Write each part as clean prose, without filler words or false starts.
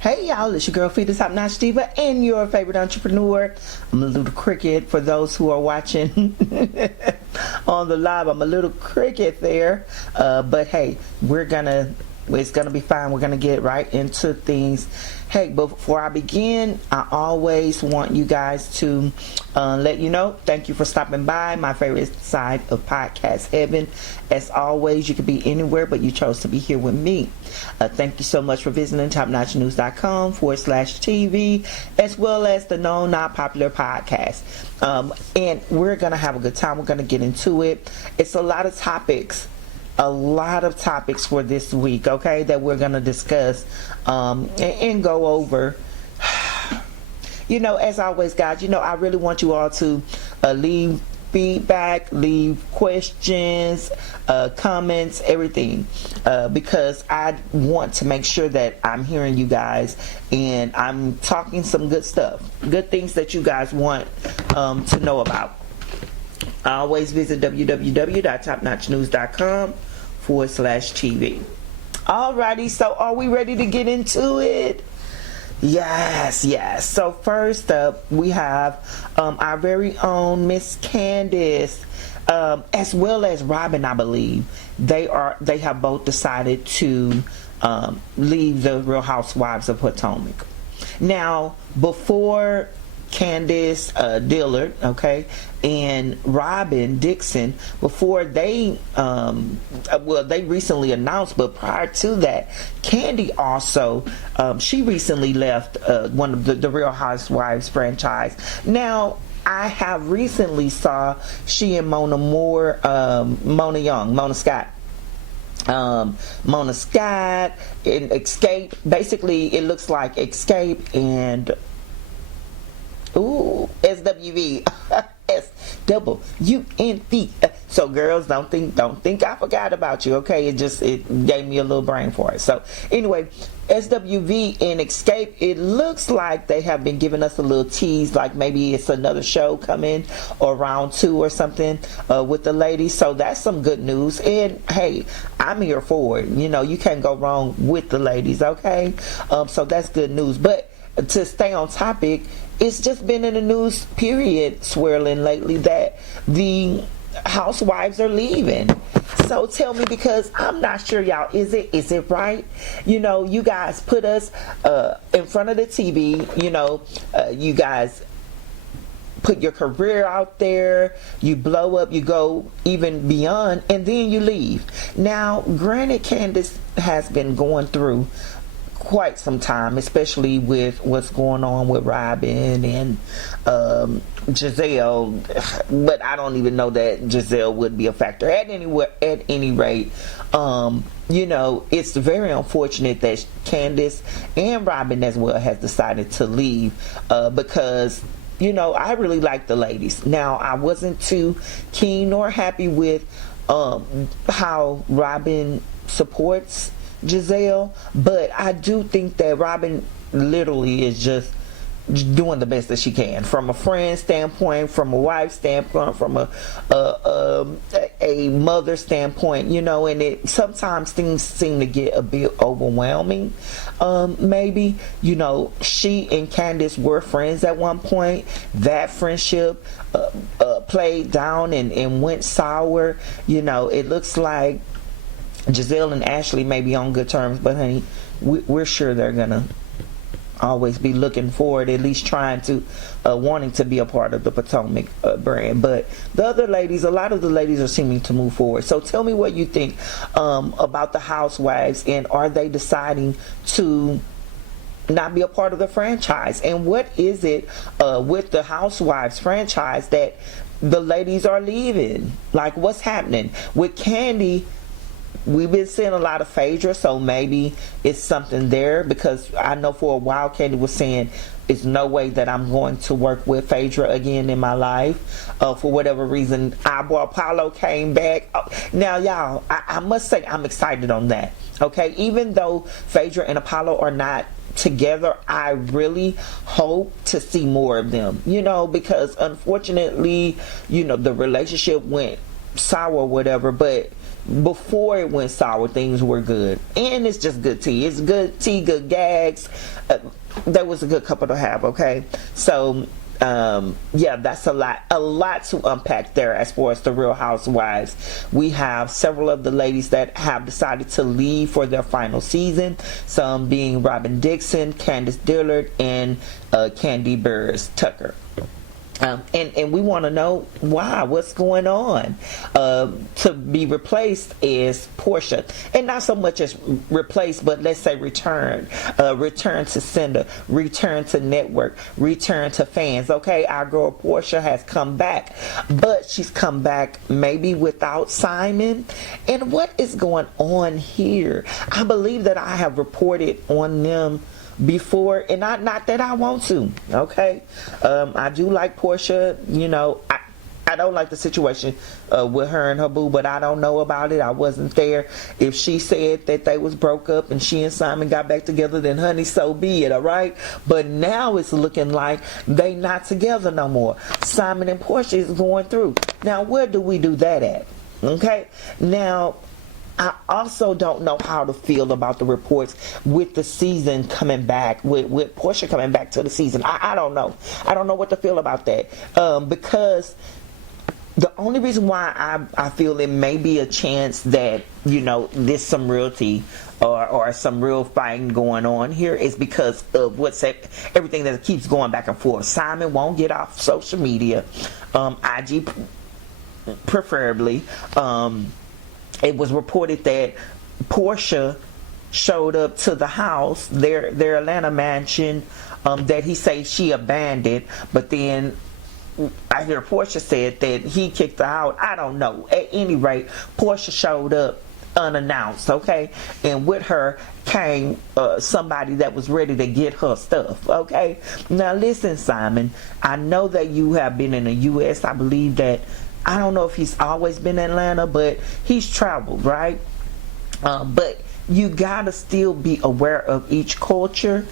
Hey y'all, it's your girl Feed the Top Notch Diva and your favorite entrepreneur. I'm a little cricket for those who are watching on the live. I'm a little cricket there, but hey, it's gonna be fine. We're gonna get right into things. Hey, but before I begin, I always want you guys to let you know, thank you for stopping by my favorite side of podcast heaven. As always, you could be anywhere, but you chose to be here with me. Thank you so much for visiting topnotchnews.com/TV, as well as the known not popular podcast. And we're gonna have a good time. We're gonna get into it. It's a lot of topics for this week, okay, that we're going to discuss and go over. You know, as always, guys, you know, I really want you all to leave feedback, leave questions, comments, everything, because I want to make sure that I'm hearing you guys and I'm talking some good stuff, good things that you guys want to know about. I always visit www.topnotchnews.com/TV. Alrighty, so are we ready to get into it? Yes. So first up, we have our very own Miss Candace, as well as Robyn. I believe they have both decided to leave the Real Housewives of Potomac. Now, before Candace Dillard, okay, and Robyn Dixon, before they they recently announced, but prior to that, Candy also she recently left one of the Real Housewives franchise. Now, I have recently saw she and Mona Scott in Escape. Basically, it looks like Escape and SWV. SWUNV. So girls, don't think I forgot about you, okay? It gave me a little brain for it. So anyway, SWV and Escape, it looks like they have been giving us a little tease, like maybe it's another show coming or round 2 or something with the ladies. So that's some good news, and hey, I'm here for it. You know, you can't go wrong with the ladies, okay? So that's good news. But to stay on topic, it's just been in the news period swirling lately that the housewives are leaving. So tell me, because I'm not sure, y'all, is it right? You know, you guys put us in front of the TV, you know, you guys put your career out there, you blow up, you go even beyond, and then you leave. Now, granted, Candace has been going through quite some time, especially with what's going on with Robyn and Giselle, but I don't even know that Giselle would be a factor at any rate. You know, it's very unfortunate that Candace and Robyn as well has decided to leave, because you know, I really like the ladies. Now, I wasn't too keen nor happy with how Robyn supports Giselle, but I do think that Robyn literally is just doing the best that she can, from a friend standpoint, from a wife standpoint, from a mother standpoint, you know. And it sometimes things seem to get a bit overwhelming. Maybe, you know, she and Candace were friends at one point. That friendship played down and went sour. You know, it looks like Giselle and Ashley may be on good terms, but honey, we're sure they're gonna always be looking forward, at least trying to wanting to be a part of the Potomac brand. But the other ladies, a lot of the ladies are seeming to move forward. So tell me what you think about the housewives, and are they deciding to not be a part of the franchise? And what is it with the housewives franchise that the ladies are leaving? Like, what's happening with Candy? We've been seeing a lot of Phaedra, so maybe it's something there, because I know for a while Candy was saying it's no way that I'm going to work with Phaedra again in my life. For whatever reason, Apollo came back. Now, y'all, I must say I'm excited on that. Okay, even though Phaedra and Apollo are not together, I really hope to see more of them, you know, because unfortunately, you know, the relationship went sour or whatever, but before it went sour, things were good. And it's just good tea. It's good tea, good gags. That was a good couple to have, okay? So, yeah, that's a lot to unpack there as far as the Real Housewives. We have several of the ladies that have decided to leave for their final season, some being Robyn Dixon, Candace Dillard, and Kandi Burruss Tucker. And we want to know why, what's going on. To be replaced is Porsha, and not so much as replaced, but let's say return to sender, return to network, return to fans. Okay, our girl Porsha has come back, but she's come back maybe without Simon. And what is going on here? I believe that I have reported on them before, and not that I want to, okay? I do like Porsha, you know. I don't like the situation with her and her boo, but I don't know about it. I wasn't there. If she said that they was broke up and she and Simon got back together, then honey, so be it, all right? But now it's looking like they not together no more. Simon and Porsha is going through. Now, where do we do that at? Okay? Now, I also don't know how to feel about the reports with the season coming back, with Porsha coming back to the season. I don't know. I don't know what to feel about that. Because the only reason why I feel it may be a chance that, you know, there's some realty or some real fighting going on here is because of everything that keeps going back and forth. Simon won't get off social media, IG preferably. It was reported that Porsha showed up to the house, their Atlanta mansion, that he says she abandoned, but then I hear Porsha said that he kicked her out. I don't know. At any rate, Porsha showed up unannounced, okay? And with her came somebody that was ready to get her stuff, okay? Now listen, Simon, I know that you have been in the U.S. I believe that, I don't know if he's always been in Atlanta, but he's traveled, right? But you gotta still be aware of each culture,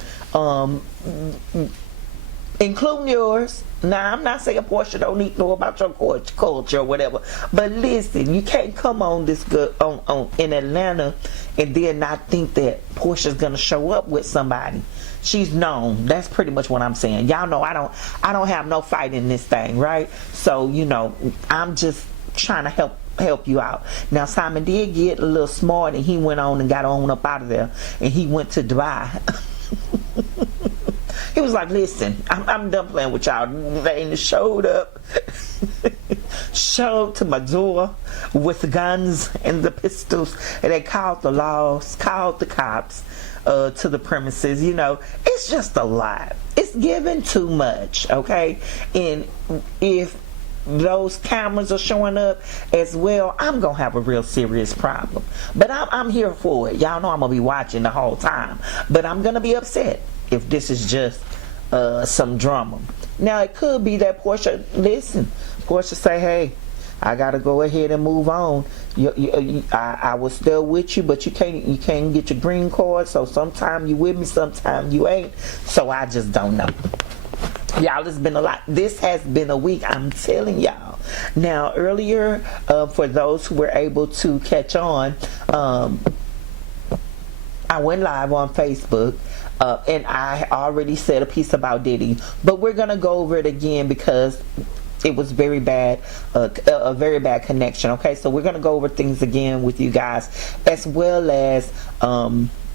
including yours. Now, I'm not saying Porsha don't need to know about your culture or whatever, but listen, you can't come on this good on in Atlanta and then not think that Porsha's gonna show up with somebody. She's known. That's pretty much what I'm saying. Y'all know I don't have no fight in this thing, right? So, you know, I'm just trying to help you out. Now, Simon did get a little smart and he went on and got on up out of there and he went to Dubai. He was like, listen, I'm done playing with y'all. They showed up, showed to my door with the guns and the pistols, and they called the laws, called the cops to the premises. You know, it's just a lot. It's giving too much, okay? And if those cameras are showing up as well, I'm gonna have a real serious problem. But I'm here for it. Y'all know I'm gonna be watching the whole time. But I'm gonna be upset if this is just some drama. Now it could be that Porsha say, hey, I gotta go ahead and move on. I was still with you, but you can't get your green card, so sometime you with me, sometime you ain't. So I just don't know. Y'all, it's been a lot. This has been a week, I'm telling y'all. Now, earlier, for those who were able to catch on, I went live on Facebook, and I already said a piece about Diddy, but we're gonna go over it again because it was very bad, a very bad connection. Okay, so we're gonna go over things again with you guys, as well as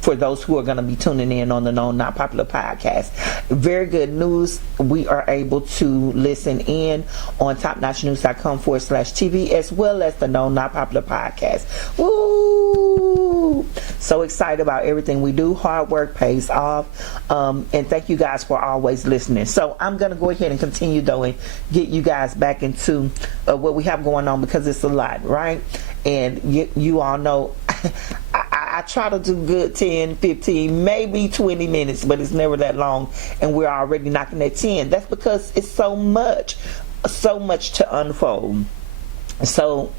for those who are going to be tuning in on the Known Not Popular podcast. Very good news. We are able to listen in on topnotchnews.com/TV, as well as the Known Not Popular podcast. Woo! So excited about everything we do. Hard work pays off. And thank you guys for always listening. So I'm going to go ahead and continue though and get you guys back into what we have going on, because it's a lot, right? And you all know I try to do good 10, 15, maybe 20 minutes, but it's never that long, and we're already knocking at 10. That's because it's so much to unfold. So,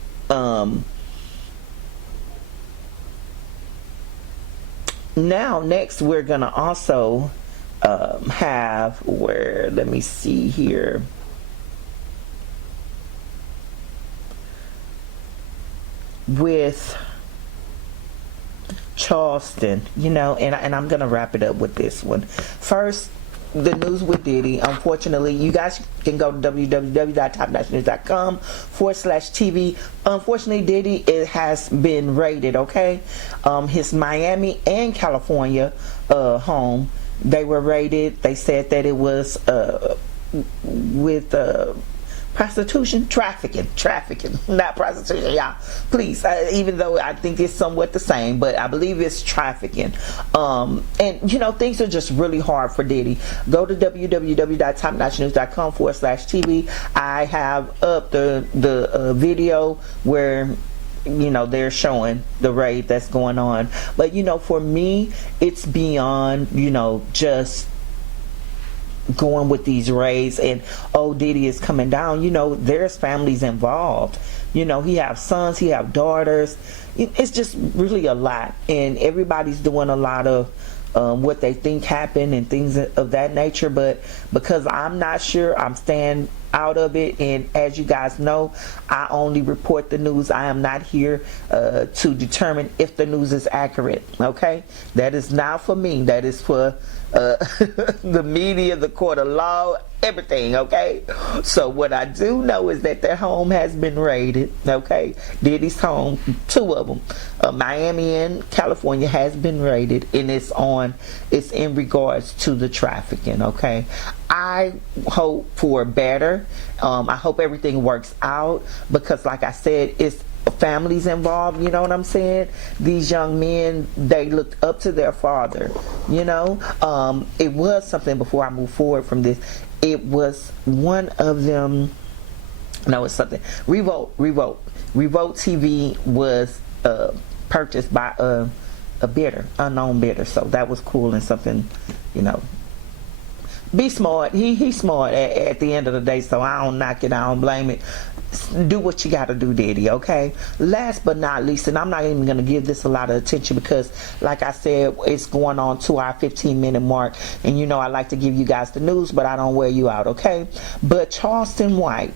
now next we're gonna also have let me see here. with Charleston, and I'm gonna wrap it up with this one. First, the news with Diddy. Unfortunately, you guys can go to www.topnotchnews.com/TV. Unfortunately, Diddy, it has been raided, okay? His Miami and California home, they were raided. They said that it was with prostitution, trafficking, not prostitution, y'all. Please, even though I think it's somewhat the same, but I believe it's trafficking. And things are just really hard for Diddy. Go to www.topnotchnews.com/TV. I have up the video where they're showing the raid that's going on. But for me, it's beyond just going with these raids and Diddy is coming down. There's families involved. He have sons, he have daughters. It's just really a lot, and everybody's doing a lot of what they think happened and things of that nature. But because I'm not sure, I'm staying out of it. And as you guys know, I only report the news. I am not here to determine if the news is accurate. Okay, that is not for me. That is for the media, the court of law, everything. Okay, so what I do know is that their home has been raided. Okay, Diddy's home, 2 of them, Miami and California, has been raided, and it's in regards to the trafficking. Okay, I hope for better. I hope everything works out, because like I said, it's families involved. You know what I'm saying? These young men, they looked up to their father. It was something, before I move forward from this, it was one of them. No, it's something. Revolt TV was purchased by a unknown bidder. So that was cool, and something, be smart. He's smart at the end of the day, so I don't knock it, I don't blame it. Do what you gotta do, Diddy, okay? Last but not least, and I'm not even gonna give this a lot of attention because, like I said, it's going on to our 15-minute mark, and I like to give you guys the news, but I don't wear you out, okay? But Charleston White,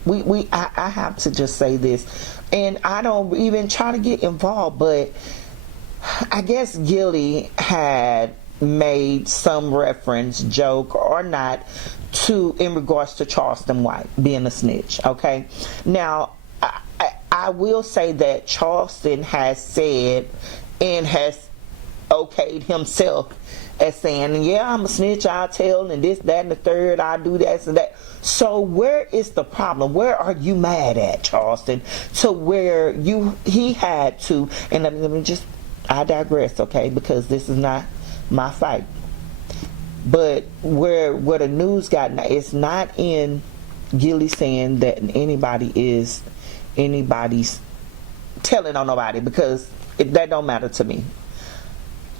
I have to just say this, and I don't even try to get involved, but I guess Gillie had made some reference, joke or not, in regards to Charleston White being a snitch. Okay, now I will say that Charleston has said and has okayed himself as saying, yeah, I'm a snitch, I'll tell, and this, that, and the third, I'll do that and that. So where is the problem? Where are you mad at, Charleston, to where he had to, and let me just, I digress, okay, because this is not my fight. But where the news got, it's not in Gillie saying that anybody's telling on nobody, because that don't matter to me.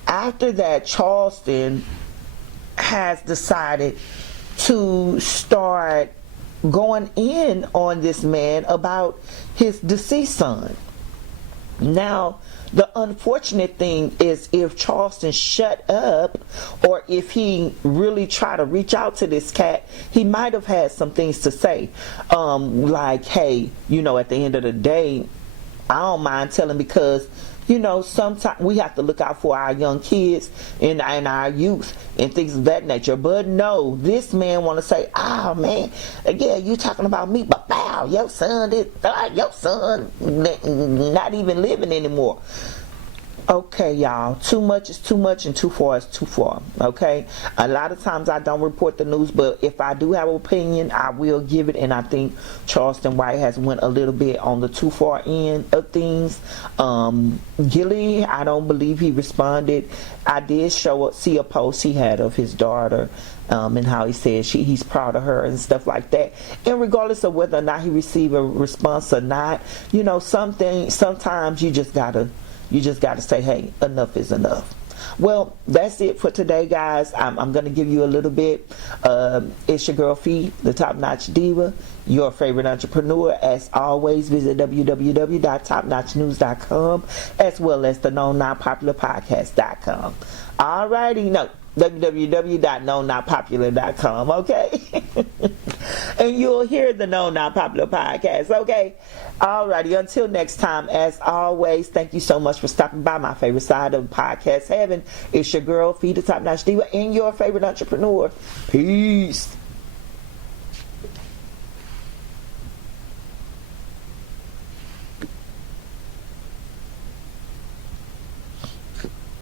After that, Charleston has decided to start going in on this man about his deceased son. Now, the unfortunate thing is, if Charleston shut up, or if he really tried to reach out to this cat, he might have had some things to say. Like, hey, at the end of the day, I don't mind telling, because sometimes we have to look out for our young kids and our youth and things of that nature. But no, this man want to say, oh man, yeah, you talking about me, but wow, your son not even living anymore. Okay, y'all, too much is too much, and too far is too far. Okay, a lot of times I don't report the news, but if I do have an opinion, I will give it. And I think Charleston White has went a little bit on the too far end of things. Gillie, I don't believe he responded. I did see a post he had of his daughter, and how he said he's proud of her and stuff like that. And regardless of whether or not he received a response or not, sometimes you just gotta say, hey, enough is enough. Well, that's it for today, guys. I'm going to give you a little bit. It's your girl Fee, the Top Notch Diva, your favorite entrepreneur. As always, visit www.topnotchnews.com, as well as the non-popular podcast.com. Alrighty, no, www.nonotpopular.com, okay? And you'll hear the No Not Popular podcast, okay? Alrighty, until next time, as always, thank you so much for stopping by my favorite side of podcast heaven. It's your girl, Feed the Top Notch Diva, and your favorite entrepreneur. Peace.